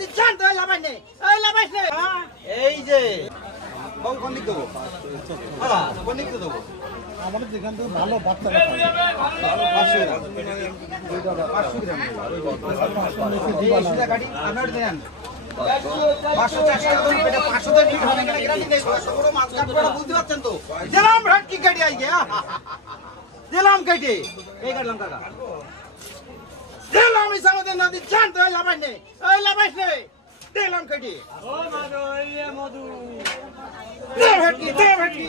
নদী জানতে লাভাই নেই, এই লাভাই নেই। এই যে কোন দিক দেবো? কোন দিক দেবো? আমাদের যেখান থেকে ভালো বাচ্চা 500 গ্রাম। 500 গ্রাম। আপনার দেন 500 400 টাকা দাম পেটা 500 টাকা নিট হবে না গ্যারান্টি দেই। বড় মাছ কাটবড়া বুঝতে পারছেন তো? দিলাম ভাট কি কাটি আই গয়া। দিলাম কেটে এই কাটলাম টাকা। দিলাম ইসামতে নদী জানতে লাভাই নেই, এই লাভাই নেই। দিলাম কেটে। ও মধু এই মধু। দে ভাটকি।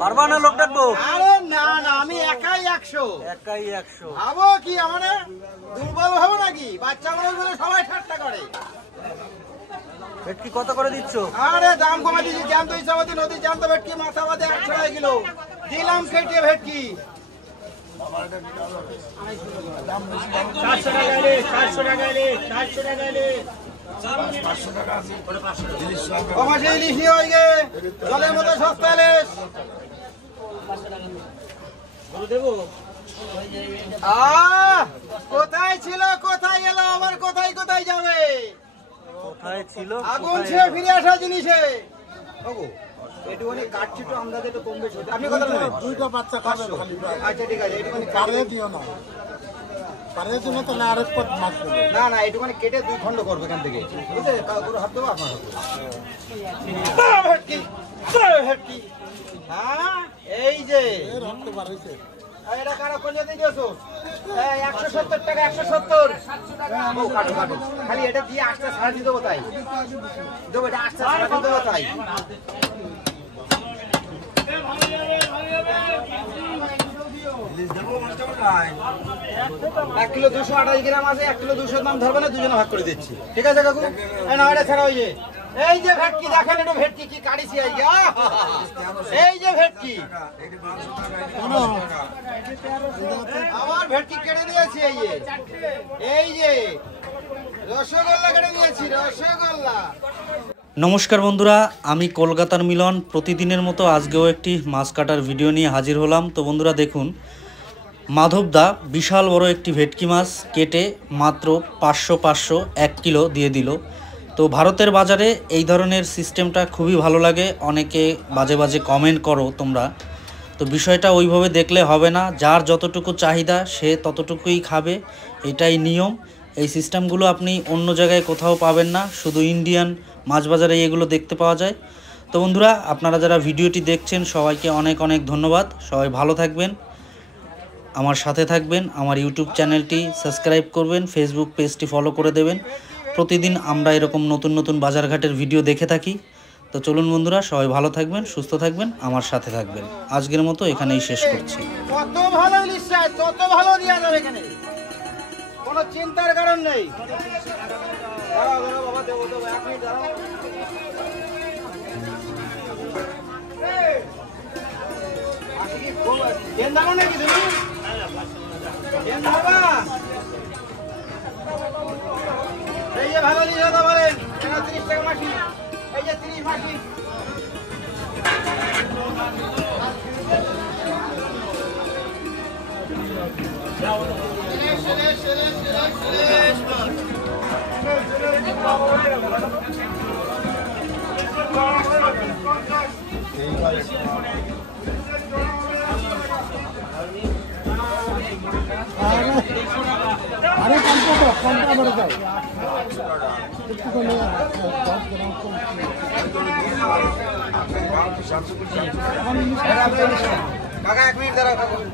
পারবা না লোক ডাকবো? আরে না না, আমি একাই 100। একাই 100। ভাবো কি আমারে দুর্বল হবো নাকি? বাচ্চা মানুষ বলে সবাই ঠাট্টা করে। ভেটকি কত করে দিচ্ছ? আরে দাম কমে দিয়েছি, জ্যান্ত হিসাবে নদী জ্যান্ত ভেটকি মাথা বাদে 100 টাকা কিলো দিলাম কেটে ভেটকি। 400 টাকা এলে 400 টাকা এলে 400 টাকা এলে 500 টাকা আছে ইলিশ নিয়ে হয়ে গে জলের মতো সস্তা ইলিশ দেবো। কোথায় ছিল কোথায় গেল আবার কোথায় কোথায় যাবে? কোথায় ছিল? আগুন ছে ফিরে আসা জিনিসে একটুখানি কাটছি তো আন্দাজে তো কম বেশি। আপনি কত নেবেন? দুইটা বাচ্চা খাবে খালি। আচ্ছা ঠিক আছে, একটুখানি পারে দিও না, পারে দিও না, তাহলে আরেক পথ মাছ দেবে। না না, একটুখানি কেটে 2 খণ্ড করবো এখান থেকে, বুঝলে? পুরো হাত দেবো আপনার হাতে। হ্যাঁ এই যে রক্ত বার হয়েছে। এটা কারো কোন জায়গায় দিয়েছো? 170 টাকা 170। ও কাটো কাটো, খালি এটা দিয়ে আটটা ছাড়া দিয়ে দেবো তাই দেবো, এটা আটটা ছাড়া দিয়ে দেবো তাই। এক কিলো 228 গ্রাম আছে, 1 কিলো 200 দাম ধরবে না, দুজনে ভাগ করে দিচ্ছি, ঠিক আছে কাকু? না এটা ছাড়া ওই যে এই যে ভেটকি দেখেন, একটু ভেটকি কি কাটিছি আই গা। এই যে ভেটকি আমার ভেটকি কেটে দিয়েছি, এই যে রসগোল্লা কেটে দিয়েছি, রসগোল্লা। নমস্কার বন্ধুরা, আমি কলকাতার মিলন। প্রতিদিনের মতো আজকেও একটি মাছ কাটার ভিডিও নিয়ে হাজির হলাম। তো বন্ধুরা দেখুন, মাধবদা বিশাল বড় একটি ভেটকি মাছ কেটে মাত্র 500 1 কিলো দিয়ে দিল। তো ভারতের বাজারে এই ধরনের সিস্টেমটা খুবই ভালো লাগে। অনেকে বাজে বাজে কমেন্ট করো তোমরা, তো বিষয়টা ওইভাবে দেখলে হবে না। যার যতটুকু চাহিদা সে ততটুকুই খাবে, এটাই নিয়ম। এই সিস্টেমগুলো আপনি অন্য জায়গায় কোথাও পাবেন না, শুধু ইন্ডিয়ান মাছ বাজারে এগুলো দেখতে পাওয়া যায়। তো বন্ধুরা, আপনারা যারা ভিডিওটি দেখছেন সবাইকে অনেক অনেক ধন্যবাদ। সবাই ভালো থাকবেন, আমার সাথে থাকবেন, আমার ইউটিউব চ্যানেলটি সাবস্ক্রাইব করবেন, ফেসবুক পেজটি ফলো করে দেবেন। প্রতিদিন আমরা এরকম নতুন নতুন বাজারঘাটের ভিডিও দেখে থাকি। তো চলুন বন্ধুরা, সবাই ভালো থাকবেন, সুস্থ থাকবেন, আমার সাথে থাকবেন। আজকের মতো এখানেই শেষ করছি। কত ভালো ইলিশ, তত ভালো দেওয়া যাবে এখানে, কোনো চিন্তার কারণ নেই। দাঁড়াও দাঁড়াও বাবা, দেবো দেবো, 1 মিনিট দাঁড়াও। দাও নাকি তুমি? এই যে ভালো ইলিশ কথা বলেন, 30 টাকা মাসি, এই যে 30 মাসি। আরে কোনটা আবার যাও একটু করে 10 গ্রাম কম। কাকা 1 মিনিট দাঁড়াও।